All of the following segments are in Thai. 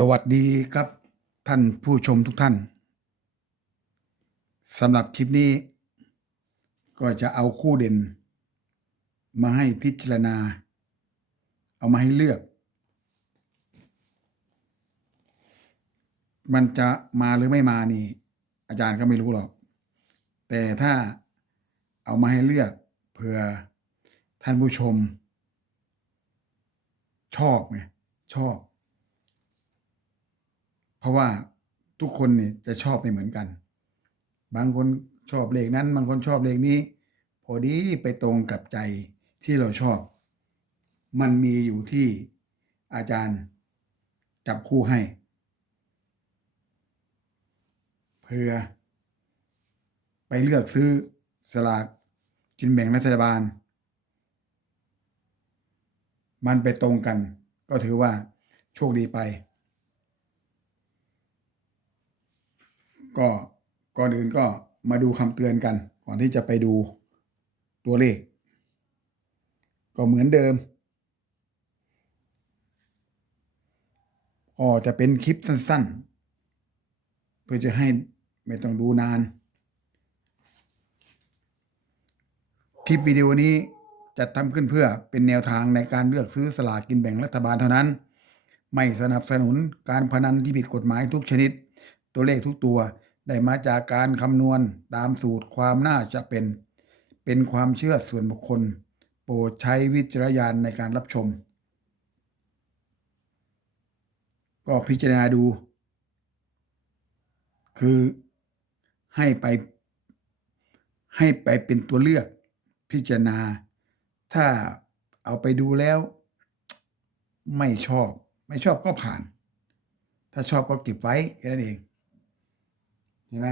สวัสดีครับท่านผู้ชมทุกท่านสำหรับคลิปนี้ ก็จะเอาคู่เด่น มาให้พิจารณา เอามาให้เลือก มันจะมาหรือไม่มานี่ อาจารย์ก็ไม่รู้หรอก แต่ถ้าเอามาให้เลือกเผื่อท่านผู้ชม ชอบไงชอบ เพราะว่าทุกคนเนี่ยจะชอบไม่เหมือนกัน บางคนชอบเลขนั้น บางคนชอบเลขนี้ พอดีไปตรงกับใจที่เราชอบ มันมีอยู่ที่อาจารย์จับคู่ให้เพื่อไปเลือกซื้อสลากกินแบ่งรัฐบาล มันไปตรงกัน ก็ถือว่าโชคดีไป ก็ก่อนอื่นก็มาดูคำเตือนกัน ก่อนที่จะไปดูตัวเลข ก็เหมือนเดิมอ๋อจะเป็นคลิปสั้น ๆ เพื่อจะให้ไม่ต้องดูนาน คลิปวิดีโอนี้จะทำขึ้นเพื่อเป็นแนวทางในการเลือกซื้อสลากกินแบ่งรัฐบาลเท่านั้น ไม่สนับสนุนการพนันที่ผิดกฎหมายทุกชนิด ตัวเลขทุกตัว ได้มาจากการคำนวณตามสูตรความน่าจะเป็น เป็นความเชื่อส่วนบุคคล โปรดใช้วิจารณญาณในการรับชม ก็พิจารณาดู คือให้ไป ให้ไปเป็นตัวเลือกพิจารณา ถ้าเอาไปดูแล้ว ไม่ชอบ ไม่ชอบก็ผ่าน ถ้าชอบก็เก็บไว้แค่นั้นเอง ใช่ไหม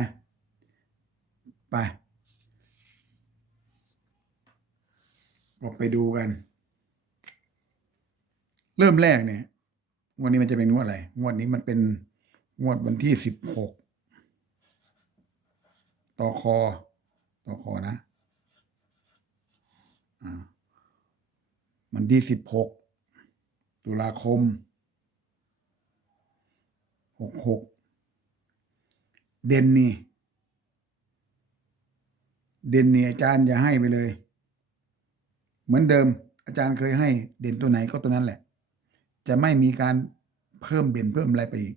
ไปก็ไปดูกัน เริ่มแรกเนี่ยงวันนี้มันจะเป็นงวดอะไร งวดนี้มันเป็นงวดวันที่สิบหกต่อคอต่อคอนะอ่ามันที่สิบหกตุลาคมหกหก เด่นนี่ เด่นนี่อาจารย์อย่าให้ไปเลย เหมือนเดิม อาจารย์เคยให้เด่นตัวไหนก็ตัวนั้นแหละ จะไม่มีการเพิ่มเด่นเพิ่มอะไรไปอีก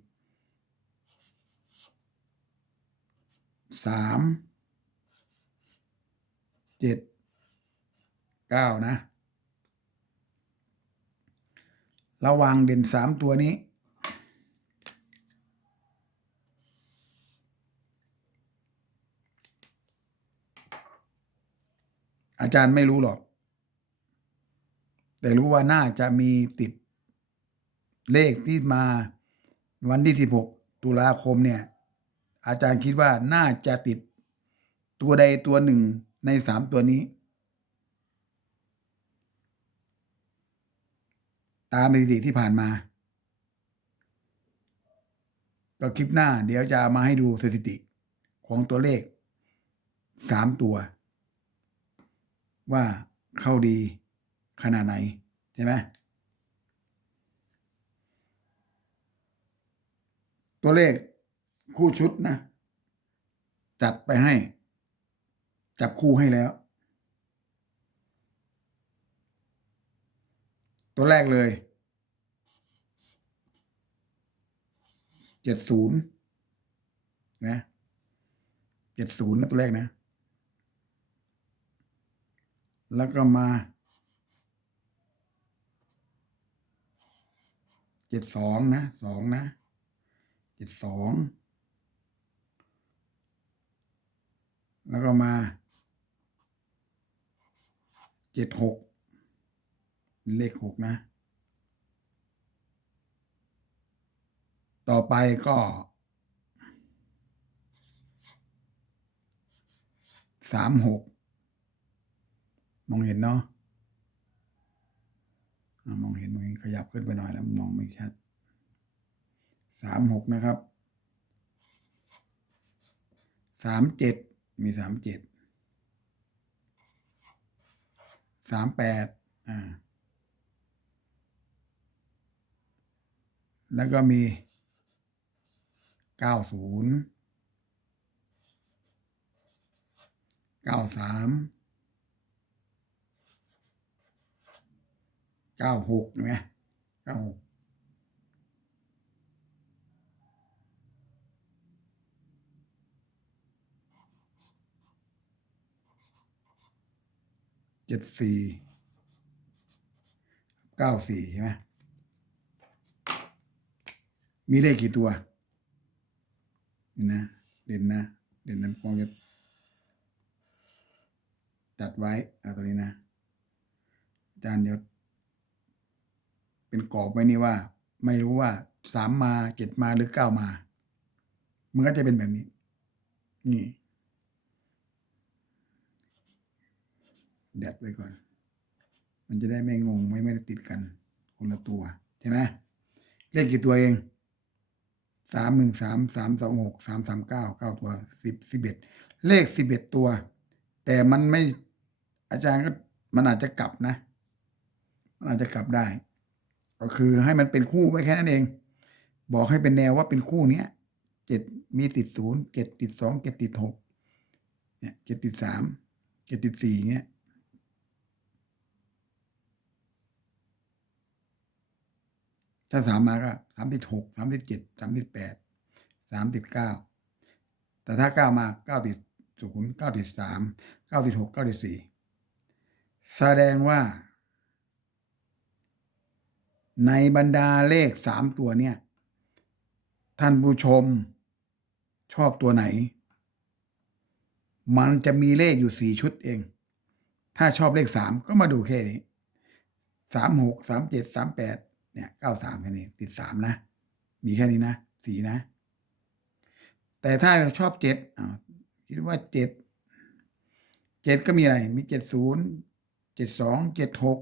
สามเจ็ดเก้านะ ระว่างเด่นสามตัวนี้ อาจารย์ไม่รู้หรอก แต่รู้ว่าน่าจะมีติดเลขที่มาวันที่สิบหกตุลาคมเนี่ย อาจารย์คิดว่าน่าจะติดตัวใดตัวหนึ่งในสามตัวนี้ ตามสถิติที่ผ่านมา ก็คลิปหน้าเดี๋ยวจะมาให้ดูสถิติของตัวเลขสามตัว ว่าเข้าดีขนาดไหน ใช่ไหมตัวเลขคู่ชุดนะ จัดไปให้ จับคู่ให้แล้ว ตัวแรกเลยเจ็ดศูนย์นะเจ็ดศูนย์นะตัวแรกนะ แล้วก็มาเจ็ดสองนะสองนะเจ็ดสองแล้วก็มาเจ็ดหกเลขหกนะ ต่อไปก็สามหก มองเห็นเนาะมองเห็นมองเห็นขยับขึ้นไปหน่อยแล้วมองไม่ชัดสามหกนะครับสามเจ็ดมีสามเจ็ดสามแปดอ่า แล้วก็มีเก้าศูนย์เก้าสาม เก้าหกเห็นไหมเก้าหกเจ็ดสี่เก้าสี่ใช่ไหมมีเลขกี่ตัวนี่นะ เด่นนะ เด่นนั้นกองจะจัดไว้เอาตัวนี้นะ อาจารย์เดี๋ยว เป็นกรอบไว้นี่ว่า ไม่รู้ว่าสามมาเจ็ดมาหรือเก้ามา มันก็จะเป็นแบบนี้ นี่แดดไว้ก่อน มันจะได้ไม่งงไม่ไม่ได้ติดกันคนละตัวใช่ไหมเลขกี่ตัวเองสามหนึ่งสามสามสองหกสามสามเก้าเก้าตัวสิบสิบเอ็ดเลขสิบเอ็ดตัว แต่มันไม่อาจารย์ก็มันอาจจะกลับนะ มันอาจจะกลับได้ ก็คือให้มันเป็นคู่ไว้แค่นั้นเอง บอกให้เป็นแนวว่าเป็นคู่เนี้ยเจ็ดมีติดศูนย์เจ็ดติดสองเจ็ดติดหกเนี่ยเจ็ดติดสามเจ็ดติดสี่เงี้ยถ้าสามมาก็สามติดหกสามติดเจ็ดสามติดแปดสามติดเก้าแต่ถ้าเก้ามาเก้าติดศูนย์เก้าติดสามเก้าติดหกเก้าติดสี่แสดงว่า ในบรรดาเลขสามตัวเนี่ย ท่านผู้ชม ชอบตัวไหน มันจะมีเลขอยู่สี่ชุดเอง ถ้าชอบเลขสามก็มาดูแค่นี้สามหกสามเจ็ดสามแปดเนี่ยเก้าสามแค่นี้ติดสามนะ มีแค่นี้นะสี่นะ แต่ถ้าชอบเจ็ดคิดว่าเจ็ดเจ็ดก็มีอะไร มีเจ็ดศูนย์เจ็ดสองเจ็ดหก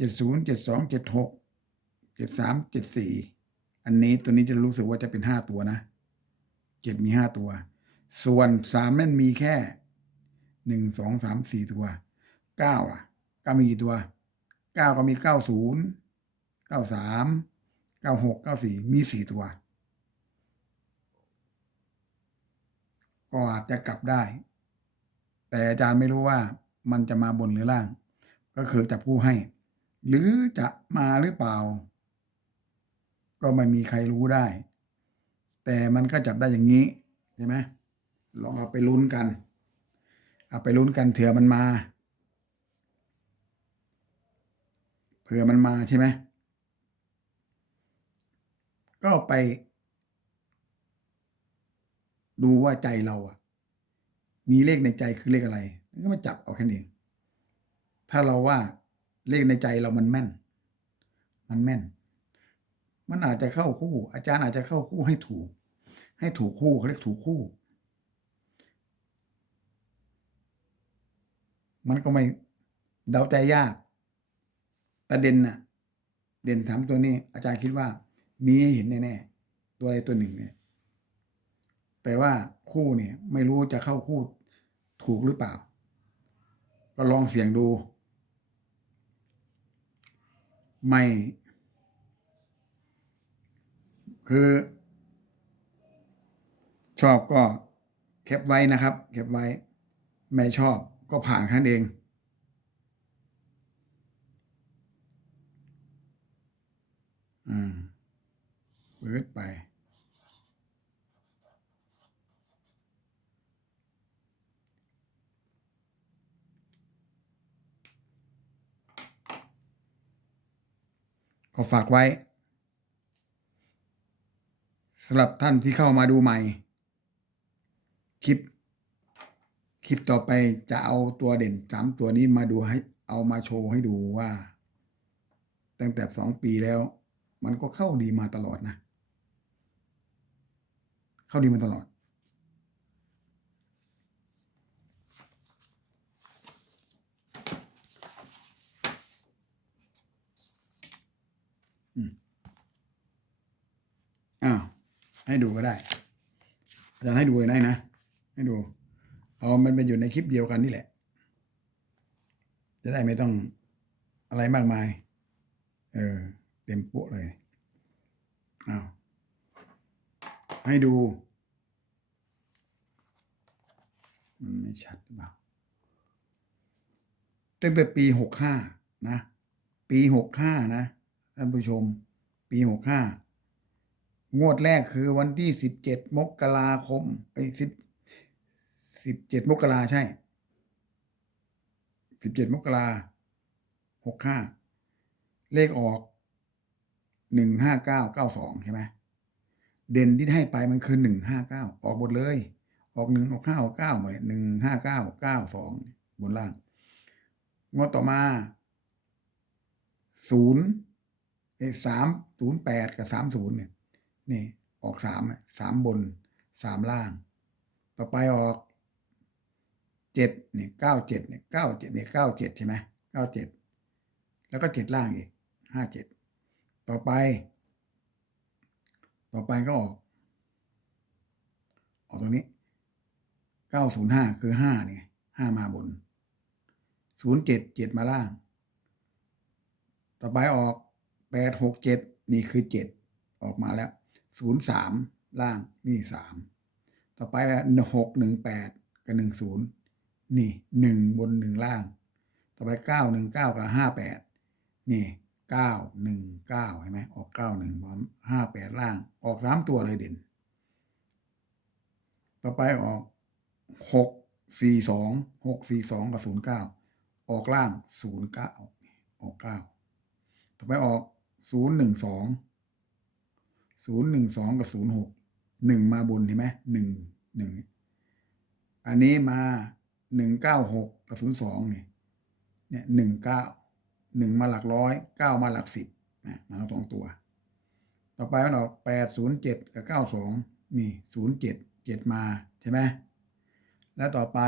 เจ็ดศูนย์เจ็ดสองเจ็ดหกเจ็ดสามเจ็ดสี่อันนี้ตัวนี้จะรู้สึกว่าจะเป็นห้าตัวนะเจ็ดมีห้าตัว ส่วนสามนั่นมีแค่หนึ่งสองสามสี่ตัวเก้าอะเก้ามีกี่ตัวเก้าก็มีเก้าศูนย์เก้าสามเก้าหกเก้าสี่มีสี่ตัว ก็อาจจะกลับได้ แต่อาจารย์ไม่รู้ว่ามันจะมาบนหรือล่าง ก็คือจับผู้ให้ หรือจะมาหรือเปล่า ก็ไม่มีใครรู้ได้ แต่มันก็จับได้อย่างนี้ใช่ไหมลองเอาไปลุ้นกัน เอาไปลุ้นกันเถื่อมันมาเผื่อมันมาใช่ไหมก็ไป ดูว่าใจเราอะมีเลขในใจคือเลขอะไรก็มาจับเอาแค่นี้ถ้าเราว่า เลขในใจเรามันแม่น มันแม่น มันอาจจะเข้าคู่ อาจารย์อาจจะเข้าคู่ให้ถูก ให้ถูกคู่เขาเรียกถูกคู่ มันก็ไม่เดาใจยาก แต่เด่นน่ะ เด่นถามตัวนี้ อาจารย์คิดว่า มีให้เห็นแน่ๆตัวใดตัวหนึ่งเนี่ย แต่ว่าคู่เนี่ย ไม่รู้จะเข้าคู่ถูกหรือเปล่า ก็ลองเสี่ยงดู ไม่ คือ ชอบก็แคปไว้นะครับแคปไว้ ไม่ชอบก็ผ่านแค่นั้นเอง อืมเปิดไป ข อฝากไว้สำหรับท่านที่เข้ามาดูใหม่ คลิป คลิปต่อไปจะเอาตัวเด่นสามตัวนี้มาดูให้ เอามาโชว์ให้ดูว่า ตั้งแต่สองปีแล้ว มันก็เข้าดีมาตลอดนะ เข้าดีมาตลอด อ้าวให้ดูก็ได้อาจารย์ให้ดูเลยได้นะ ให้ดู เอามันเป็นอยู่ในคลิปเดียวกันนี่แหละ จะได้ไม่ต้องอะไรมากมาย เออ เต็มโป๊ะเลยอ้าวให้ดู มันไม่ชัดหรือเปล่าตั้งแต่ปีหกห้านะ ปีหกห้านะท่านผู้ชม ปีหกห้า งวดแรกคือวันที่สิบเจ็ดมกราคมไอ้สิบสิบเจ็ดมกราใช่สิบเจ็ดมกราหกห้าเลขออกหนึ่งห้าเก้าเก้าสองใช่ไหมเด่นที่ให้ไปมันคือหนึ่งห้าเก้าออกหมดเลย ออกหนึ่งออกห้าออกเก้าหมดหนึ่งห้าเก้าเก้าสองบนล่างงวดต่อมาศูนย์สามศูนย์แปดกับสามศูนย์เนี่ย นี่ ออกสามสามบนสามล่าง ต่อไปออกเจ็ดเนี่ยเก้าเจ็ดเนี่ยเก้าเจ็ดเนี่ยเก้าเจ็ดใช่ไหมเก้าเจ็ดแล้วก็เจ็ดล่างอีกห้าเจ็ดต่อไป ต่อไปก็ออก ออกตรงนี้เก้าศูนย์ห้าคือห้าเนี่ยห้ามาบนศูนย์เจ็ดเจ็ดมาล่าง ต่อไปออกแปดหกเจ็ดนี่คือเจ็ดออกมาแล้ว ศูนย์สามล่างนี่สามต่อไปหกหนึ่งแปดกับหนึ่งศูนย์นี่หนึ่งบนหนึ่งล่าง ต่อไปเก้าหนึ่งเก้ากับห้าแปดนี่เก้าหนึ่งเก้าเห็นไหมออกเก้าหนึ่งพร้อมห้าแปดล่าง ออกสามตัวเลยเด่น ต่อไปออกหกสี่สองหกสี่สองกับศูนย์เก้าออกล่างศูนย์เก้าออกเก้าต่อไปออกศูนย์หนึ่งสอง ศูนย์หนึ่งสองกับศูนย์หกหนึ่งมาบนเห็นไหมหนึ่งหนึ่งอันนี้มาหนึ่งเก้าหกกับศูนย์สองเนี่ยเนี่ยหนึ่งเก้าหนึ่งมาหลักร้อยเก้ามาหลักสิบนะมาสองตัว ต่อไปมันออกแปดศูนย์เจ็ดกับเก้าสองนี่ศูนย์เจ็ดเจ็ดมาใช่ไหมแล้วต่อไป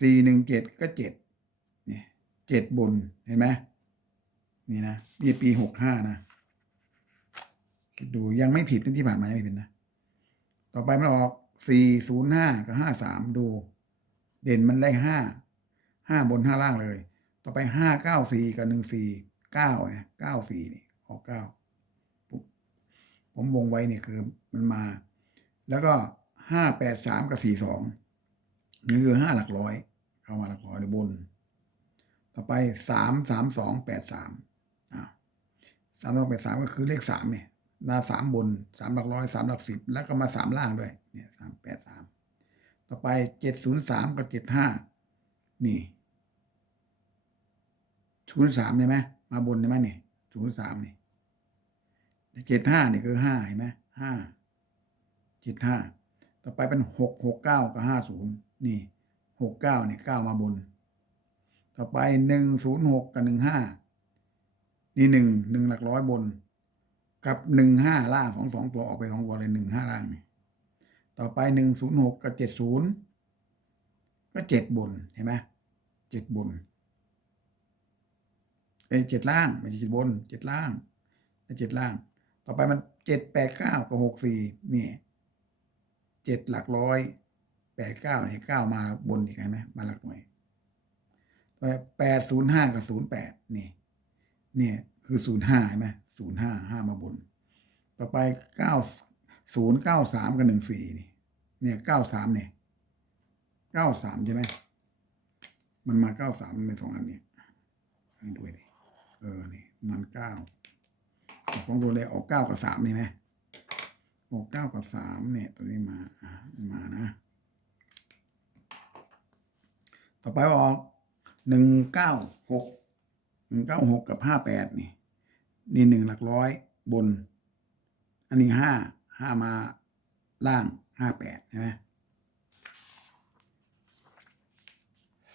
สี่หนึ่งเจ็ดก็เจ็ดเนี่ยเจ็ดบนเห็นไหมนี่นะนี่ปีหกห้านะ คิดดูยังไม่ผิดนที่ผ่านมายังไม่ผิดนะ ต่อไปมันออกสี่ศูนย์ห้ากับห้าสามดู เด่นมันได้ห้าห้าบนห้าล่างเลย ต่อไปห้าเก้าสี่กับหนึ่งสี่เก้าไงเก้าสี่นี่ออกเก้าผมวงไว้เนี่ยคือมันมา แล้วก็ห้าแปดสามกับสี่สองนี่คือห้าหลักร้อย เข้ามาหลักร้อยในบน ต่อไปสามสามสองแปดสามอ่าสามสองแปดสามก็คือเลขสามเนี่ย มาสามบนสามหลักร้อยสามหลักสิบแล้วก็มาสามล่างด้วย เนี่ยสามแปดสามต่อไปเจ็ดศูนย์สามกับเจ็ดห้านี่ศูนย์สามใช่ไหมมาบนใช่ไหมเนี่ยศูนย์สามนี่เจ็ดห้านี่คือห้าเห็นไหมห้าเจ็ดห้าต่อไปเป็นหกหกเก้ากับห้าศูนย์นี่หกเก้าเนี่ยเก้ามาบน ต่อไปหนึ่งศูนย์หกกับหนึ่งห้านี่หนึ่งหนึ่งหลักร้อยบน กับหนึ่งห้าล่างสองสองตัวออกไปสองตัวเลยหนึ่งห้าล่างนี่ต่อไปหนึ่งศูนย์หกกับเจ็ดศูนย์ก็เจ็ดบนเห็นไหมเจ็ดบนเอ้เจ็ดล่างไม่ใช่เจ็ดบนเจ็ดล่างเจ็ดล่าง ต่อไปมันเจ็ดแปดเก้ากับหกสี่นี่เจ็ดหลักร้อยแปดเก้าเนี่ยเก้ามาบนอีกเห็นไหมมาหลักหน่วยแปดศูนย์ห้ากับศูนย์แปดนี่ เนี่ย คือศูนย์ห้าใช่ไหม ศูนย์ห้าห้ามาบน ต่อไปเก้าศูนย์เก้าสามกับหนึ่งสี่นี่ เนี่ยเก้าสามเนี่ยเก้าสามใช่ไหมมันมาเก้าสามมันเป็นสองอันเนี่ยด้วยดิเออนี่มันเก้าสองตัวเลยออกเก้ากับสามนี่ไหมออกเก้ากับสามเนี่ย ตัวนี้มามานะต่อไปออกหนึ่งเก้าหกหนึ่งเก้าหกกับห้าแปดนี่ นี่หนึ่งหลักร้อยบน อันนี้ห้าห้ามาล่างห้าแปดใช่ไหม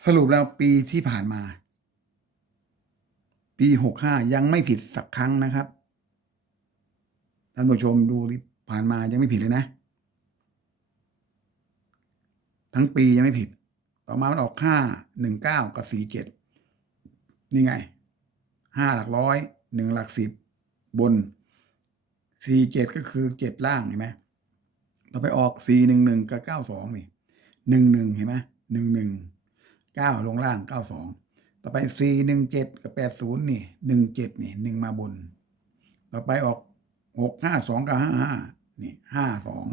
สรุปแล้วปีที่ผ่านมา ปีหกห้ายังไม่ผิดสักครั้งนะครับท่านผู้ชมดูที่ผ่านมายังไม่ผิดเลยนะ ทั้งปียังไม่ผิด ต่อมามันออกห้าหนึ่งเก้ากับสี่เจ็ดนี่ไงห้าหลักร้อย หนึ่งหลักสิบบนสี่เจ็ดก็คือเจ็ดล่างเห็นไหมต่อไปออกสี่หนึ่งหนึ่งกับเก้าสองนี่หนึ่งหนึ่งเห็นไหมหนึ่งหนึ่งเก้าลงล่างเก้าสองต่อไปสี่หนึ่งเจ็ดกับแปดศูนย์นี่หนึ่งเจ็ดนี่หนึ่งมาบน ต่อไปออกหกห้าสองกับห้าห้านี่ห้าสอง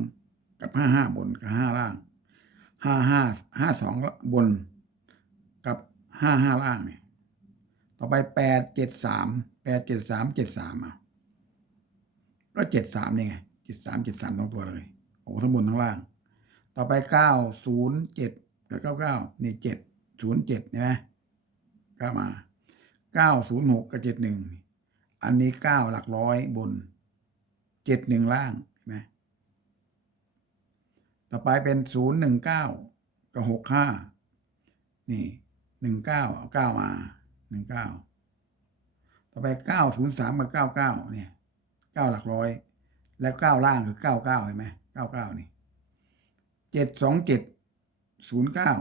กับห้าห้าบนกับห้าล่างห้าห้าห้าสองบน กับห้าห้าล่างเนี่ย ต่อไปแปดเจ็ดสามแปดเจ็ดสามเจ็ดสามอะก็เจ็ดสามนี่ไงเจ็ดสามเจ็ดสามตรงตัวเลยโอ้ทั้งบนทั้งล่าง ต่อไปเก้าศูนย์เจ็ดกับเก้าเก้านี่เจ็ดศูนย์เจ็ดใช่ไหมก็มาเก้าศูนย์หกกับเจ็ดหนึ่งอันนี้เก้าหลักร้อยบนเจ็ดหนึ่งล่างใช่ไหมต่อไปเป็นศูนย์หนึ่งเก้ากับหกห้านี่หนึ่งเก้าเอาเก้ามา หนึ่งเก้าต่อไปเก้าศูนย์สามกับเก้าเก้าเนี่ยเก้าหลักร้อย แล้วเก้าล่างคือเก้าเก้าเห็นไหมเก้าเก้านี่เจ็ดสองเจ็ดศูนย์เก้า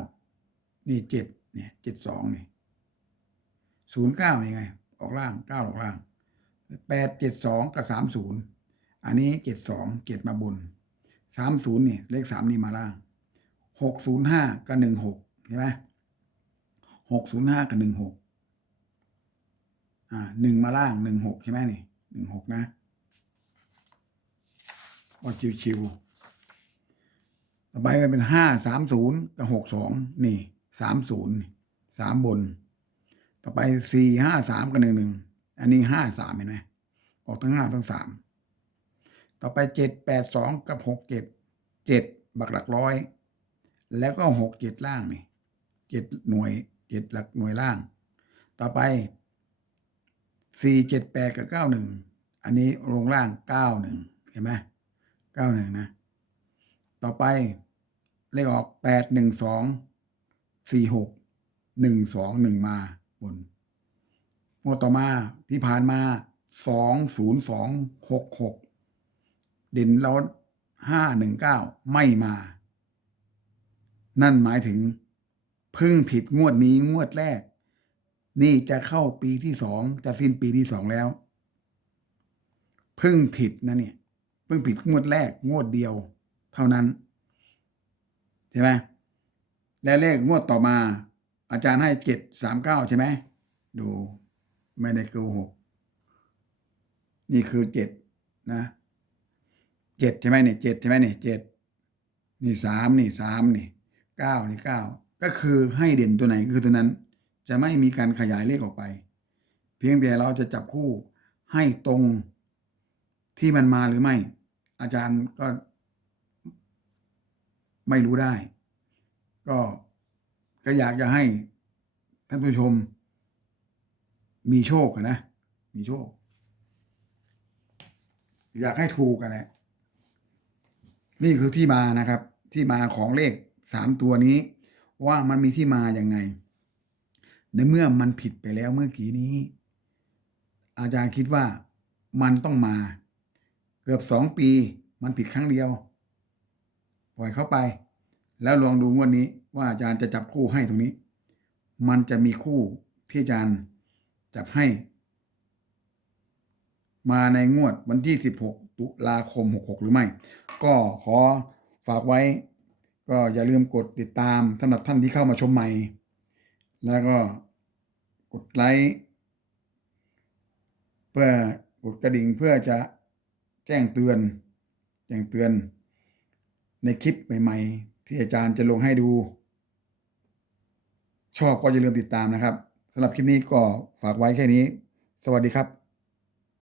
นี่เจ็ดเนี่ยเจ็ดสองนี่ศูนย์เก้านี่ไง ออกล่างเก้าออกล่างแปดเจ็ดสองกับสามศูนย์อันนี้เจ็ดสองเจ็ดมาบนสามศูนย์นี่เลขสามนี่มาล่างหกศูนย์ห้ากับหนึ่งหกใช่ไหมหกศูนย์ห้ากับหนึ่งหก อ่าหนึ่งมาล่างหนึ่งหกใช่ไหมนี่หนึ่งหกนะก็ชิวๆต่อไปมันเป็นห้าสามศูนย์กับหกสองนี่สามศูนย์สามบน ต่อไปสี่ห้าสามกับหนึ่งหนึ่งอันนี้ห้าสามเห็นไหมออกทั้งห้าทั้งสามต่อไปเจ็ดแปดสองกับหกเจ็ดเจ็ดบักหลักร้อย แล้วก็หกเจ็ดล่างนี่เจ็ดหน่วยเจ็ดหลักหน่วยล่าง ต่อไป สี่เจ็ดแปดกับเก้าหนึ่งอันนี้ลงล่างเก้าหนึ่งเห็นไหมเก้าหนึ่งนะ ต่อไปเลขออกแปดหนึ่งสองสี่หกหนึ่งสองหนึ่งมาบนงวดต่อมาที่ผ่านมาสองศูนย์สองหกหกเด่นเราห้าหนึ่งเก้าไม่มา นั่นหมายถึง พึ่งผิดงวดนี้งวดแรก นี่จะเข้าปีที่สองจะสิ้นปีที่สองแล้ว พึ่งผิดนะเนี่ยเพิ่งผิดงวดแรกงวดเดียว เท่านั้นใช่ไหมและเลขงวดต่อมา อาจารย์ให้เจ็ดสามเก้าใช่ไหมดูไม่ได้โกหกนี่คือเจ็ดนะเจ็ดใช่ไหมเนี่ยเจ็ดใช่ไหมเนี่ยเจ็ดนี่สามนี่สามนี่เก้านี่เก้าก็คือให้เด่นตัวไหนคือตัวนั้น จะไม่มีการขยายเลขออกไป เพียงแต่เราจะจับคู่ให้ตรงที่มันมาหรือไม่ อาจารย์ก็ไม่รู้ได้ ก็ก็อยากจะให้ท่านผู้ชม มีโชคนะ มีโชค อยากให้ถูกกันแหละนี่คือที่มานะครับ ที่มาของเลขสามตัวนี้ ว่ามันมีที่มาอย่างไง ในเมื่อมันผิดไปแล้วเมื่อกี้นี้ อาจารย์คิดว่ามันต้องมา เกือบสองปี มันผิดครั้งเดียว ปล่อยเข้าไป แล้วลองดูงวดนี้ว่าอาจารย์จะจับคู่ให้ตรงนี้ มันจะมีคู่ที่อาจารย์จับให้ มาในงวดวันที่ 16 ตุลาคม 66 หรือไม่ ก็ขอฝากไว้ ก็อย่าลืมกดติดตามสำหรับท่านที่เข้ามาชมใหม่ แล้วก็กดไลค์เพื่อกดกระดิ่งเพื่อจะแจ้งเตือนแจ้งเตือน ในคลิปใหม่ๆ ที่อาจารย์จะลงให้ดู ชอบก็อย่าลืมติดตามนะครับสำหรับคลิปนี้ก็ฝากไว้แค่นี้ สวัสดีครับ